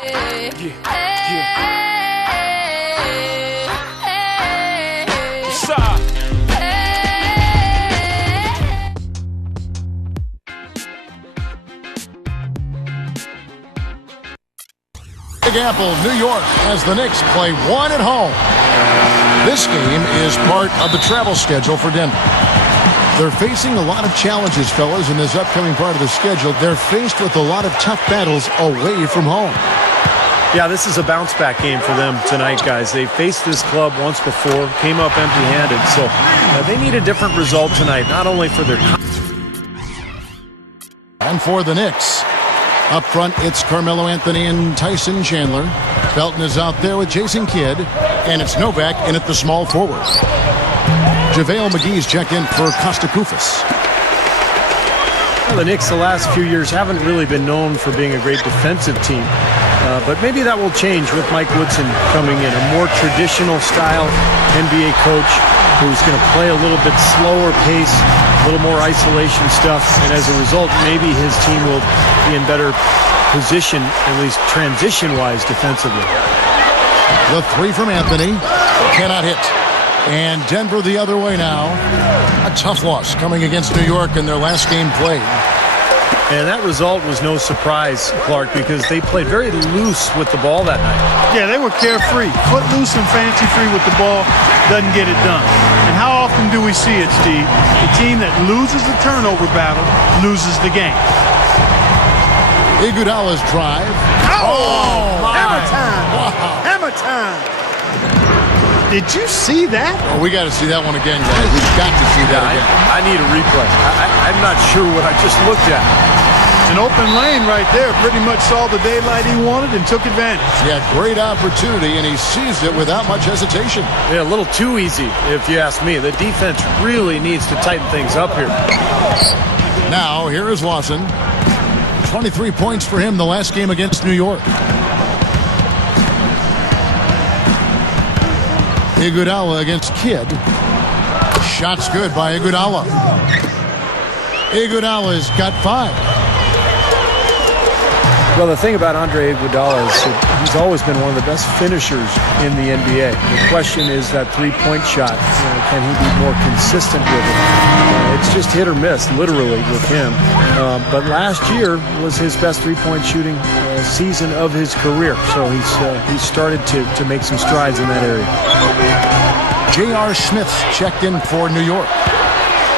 Big Apple, New York, as the Knicks play one at home. This game is part of the travel schedule for Denver. They're facing a lot of challenges, fellas, in this upcoming part of the schedule. They're faced with a lot of tough battles away from home. Yeah, this is a bounce-back game for them tonight, guys. They faced this club once before, came up empty-handed, so they need a different result tonight, not only for their... And for the Knicks, up front, it's Carmelo Anthony and Tyson Chandler. Felton is out there with Jason Kidd, and it's Novak in at the small forward. JaVale McGee's checked in for Costa Koufos. Well, the Knicks the last few years haven't really been known for being a great defensive team. But maybe that will change with Mike Woodson coming in, a more traditional style NBA coach who's going to play a little bit slower pace, a little more isolation stuff, and as a result, maybe his team will be in better position, at least transition-wise, defensively. The three from Anthony cannot hit. And Denver the other way now. A tough loss coming against New York in their last game played. And that result was no surprise, Clark, because they played very loose with the ball that night. Yeah, they were carefree. Footloose and fancy-free with the ball doesn't get it done. And how often do we see it, Steve? The team that loses the turnover battle loses the game. Iguodala's drive. Oh my. Hammer time. Wow. Hammer time. Did you see that? Oh, we got to see that one again, guys. We've got to see that again. I need a replay. I'm not sure what I just looked at. An open lane right there. Pretty much saw the daylight he wanted and took advantage. Yeah, great opportunity, and he seized it without much hesitation. Yeah, a little too easy, if you ask me. The defense really needs to tighten things up here. Now, here is Lawson. 23 points for him the last game against New York. Iguodala against Kidd. Shots good by Iguodala. Iguodala's got 5. Well, the thing about Andre Iguodala is that he's always been one of the best finishers in the NBA. The question is that three-point shot. Can he be more consistent with it? It's just hit or miss, literally, with him. But last year was his best three-point shooting season of his career. So he's started to make some strides in that area. J.R. Smith's checked in for New York.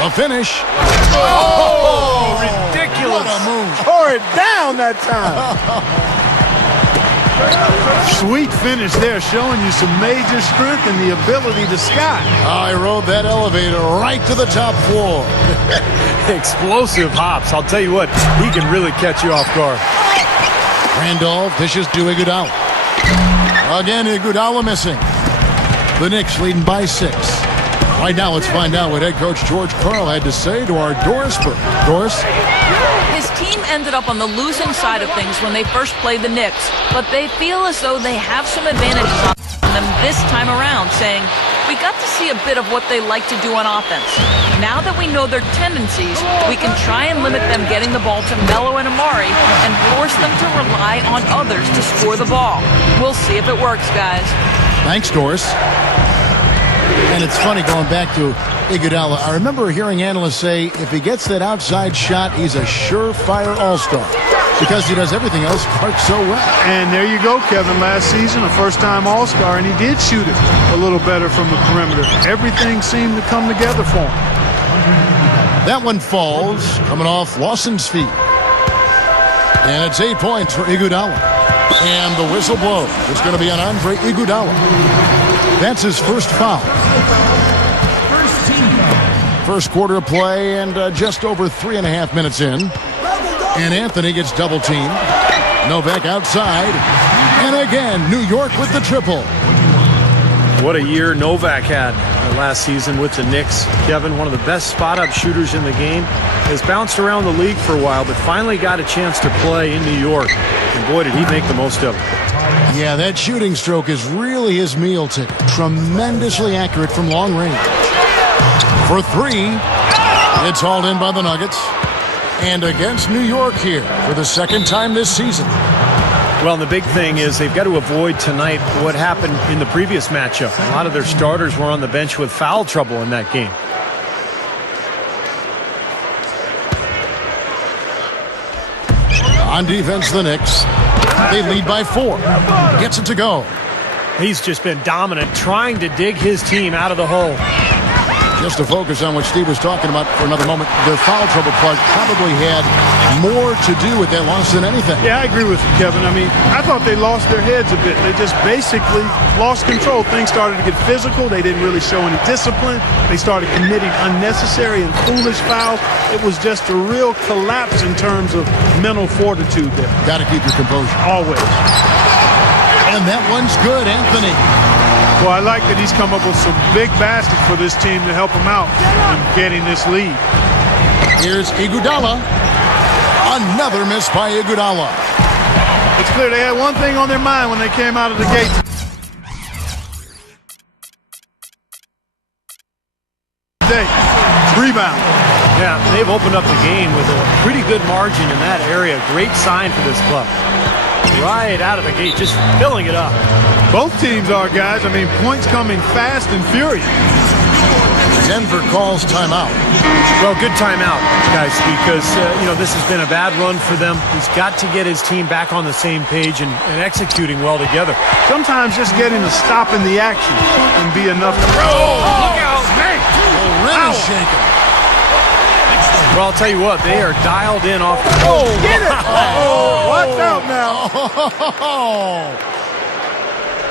A finish. Oh, ridiculous. What a move. Tore it down that time. Sweet finish there, showing you some major strength and the ability to sky. I rode that elevator right to the top floor. Explosive hops. I'll tell you what, he can really catch you off guard. Randolph dishes to Iguodala. Again, Iguodala missing. The Knicks leading by 6. Right now, let's find out what head coach George Karl had to say to our Doris Burke. Doris? His team ended up on the losing side of things when they first played the Knicks, but they feel as though they have some advantages on them this time around, saying, we got to see a bit of what they like to do on offense. Now that we know their tendencies, we can try and limit them getting the ball to Melo and Amari and force them to rely on others to score the ball. We'll see if it works, guys. Thanks, Doris. And it's funny going back to Iguodala. I remember hearing analysts say if he gets that outside shot, he's a surefire all-star because he does everything else quite so well. And there you go, Kevin. Last season, a first-time all-star, and he did shoot it a little better from the perimeter. Everything seemed to come together for him. That one falls, coming off Lawson's feet. And it's 8 points for Iguodala. And the whistle blows. It's going to be on Andre Iguodala. That's his first foul. First quarter of play and just over 3.5 minutes in. And Anthony gets double-teamed. Novak outside. And again, New York with the triple. What a year Novak had last season with the Knicks. Kevin, one of the best spot-up shooters in the game, has bounced around the league for a while, but finally got a chance to play in New York. And boy, did he make the most of it. Yeah, that shooting stroke is really his meal ticket. Tremendously accurate from long range. For 3, it's hauled in by the Nuggets. And against New York here for the second time this season. Well, the big thing is they've got to avoid tonight what happened in the previous matchup. A lot of their starters were on the bench with foul trouble in that game. On defense, the Knicks. They lead by 4. Gets it to go. He's just been dominant, trying to dig his team out of the hole. Just to focus on what Steve was talking about for another moment, their foul trouble, Clark, probably had more to do with that loss than anything. Yeah, I agree with you, Kevin. I mean, I thought they lost their heads a bit. They just basically lost control. Things started to get physical. They didn't really show any discipline. They started committing unnecessary and foolish fouls. It was just a real collapse in terms of mental fortitude there. Got to keep your composure. Always. And that one's good, Anthony. Well, I like that he's come up with some big baskets for this team to help him out in getting this lead. Here's Iguodala. Another miss by Iguodala. It's clear they had one thing on their mind when they came out of the gate. Today, rebound. Yeah, they've opened up the game with a pretty good margin in that area. Great sign for this club. Right out of the gate, just filling it up. Both teams are, guys. I mean, points coming fast and furious. Denver calls timeout. Well, good timeout, guys, because, this has been a bad run for them. He's got to get his team back on the same page and executing well together. Sometimes just getting a stop in the action can be enough. Look out, man! Really shaking. Well, I'll tell you what, they are dialed in off the Get it! Watch out now.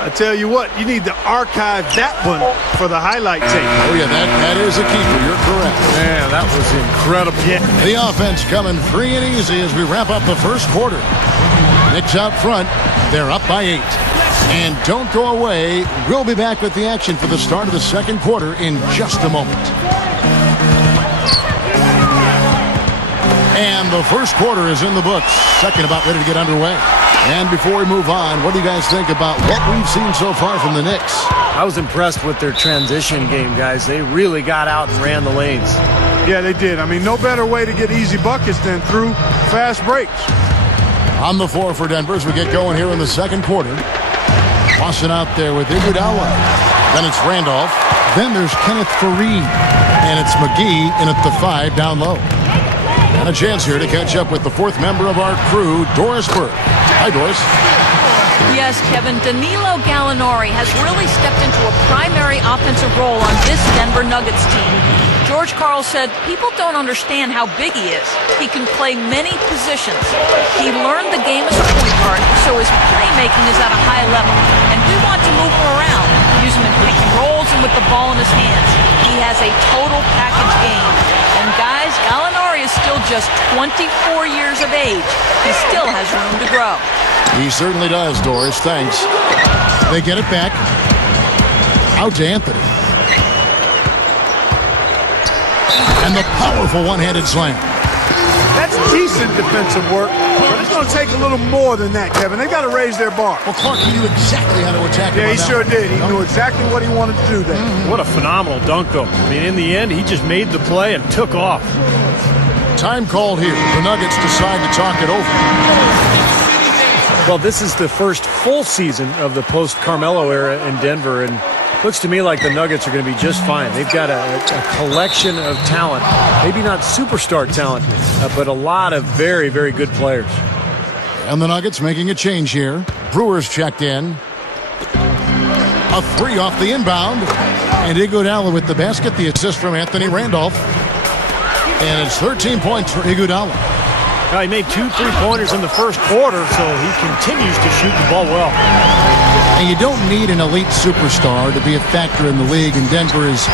I tell you what, you need to archive that one for the highlight tape. Oh, yeah, that is a keeper. You're correct. Man, that was incredible. Yeah. The offense coming free and easy as we wrap up the first quarter. Knicks out front. They're up by 8. And don't go away. We'll be back with the action for the start of the second quarter in just a moment. And the first quarter is in the books. Second about ready to get underway. And before we move on, what do you guys think about what we've seen so far from the Knicks? I was impressed with their transition game, guys. They really got out and ran the lanes. Yeah, they did. I mean, no better way to get easy buckets than through fast breaks. On the floor for Denver as we get going here in the second quarter. Tossing out there with Iguodala. Then it's Randolph. Then there's Kenneth Faried. And it's McGee in at the 5 down low. And a chance here to catch up with the 4th member of our crew, Doris Burke. Hi, Doris. Yes, Kevin, Danilo Gallinari has really stepped into a primary offensive role on this Denver Nuggets team. George Karl said people don't understand how big he is. He can play many positions. He learned the game as a point guard, so his playmaking is at a high level. And we want to move him around, use him in pick and rolls and with the ball in his hands. He has a total package game. And guys, Gallinari is still just 24 years of age. He still has room to grow. He certainly does, Doris. Thanks. They get it back. Out to Anthony. And the powerful one-handed slam. That's decent defensive work, but it's going to take a little more than that, Kevin. They got to raise their bar. Well, Clark, he knew exactly how to attack him. Yeah, he sure did. He knew exactly what he wanted to do there. What a phenomenal dunk, though. I mean, in the end, he just made the play and took off. Time called here. The Nuggets decide to talk it over. Well, this is the first full season of the post-Carmelo era in Denver, and looks to me like the Nuggets are going to be just fine. They've got a collection of talent, maybe not superstar talent, but a lot of very, very good players. And the Nuggets making a change here. Brewers checked in. A 3 off the inbound. And Iguodala with the basket, the assist from Anthony Randolph. And it's 13 points for Iguodala. Now, he made 2 3-pointers in the first quarter, so he continues to shoot the ball well. And you don't need an elite superstar to be a factor in the league, and Denver is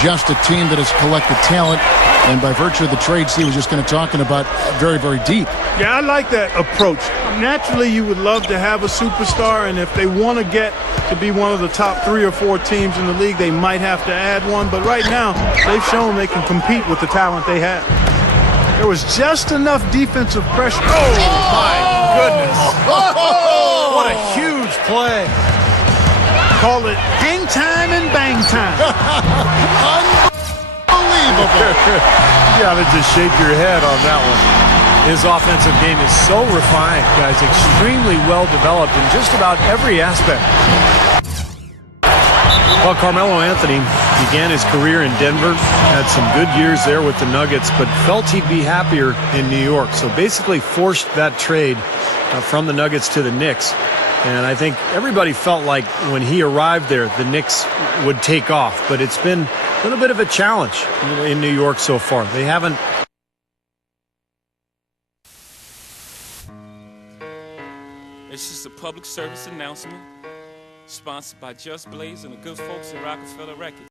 just a team that has collected talent, and by virtue of the trades he was just kind of talking about, very, very deep. Yeah, I like that approach. Naturally, you would love to have a superstar, and if they want to get to be one of the top 3 or 4 teams in the league, they might have to add one, but right now, they've shown they can compete with the talent they have. There was just enough defensive pressure. Oh, my goodness. What a huge play. Call it hang time and bang time. Unbelievable. You gotta just shake your head on that one. His offensive game is so refined, guys, extremely well developed in just about every aspect. Well, Carmelo Anthony began his career in Denver, had some good years there with the Nuggets, but felt he'd be happier in New York. So basically forced that trade from the Nuggets to the Knicks. And I think everybody felt like when he arrived there, the Knicks would take off. But it's been a little bit of a challenge in New York so far. They haven't. It's just a public service announcement sponsored by Just Blaze and the good folks at Rockefeller Records.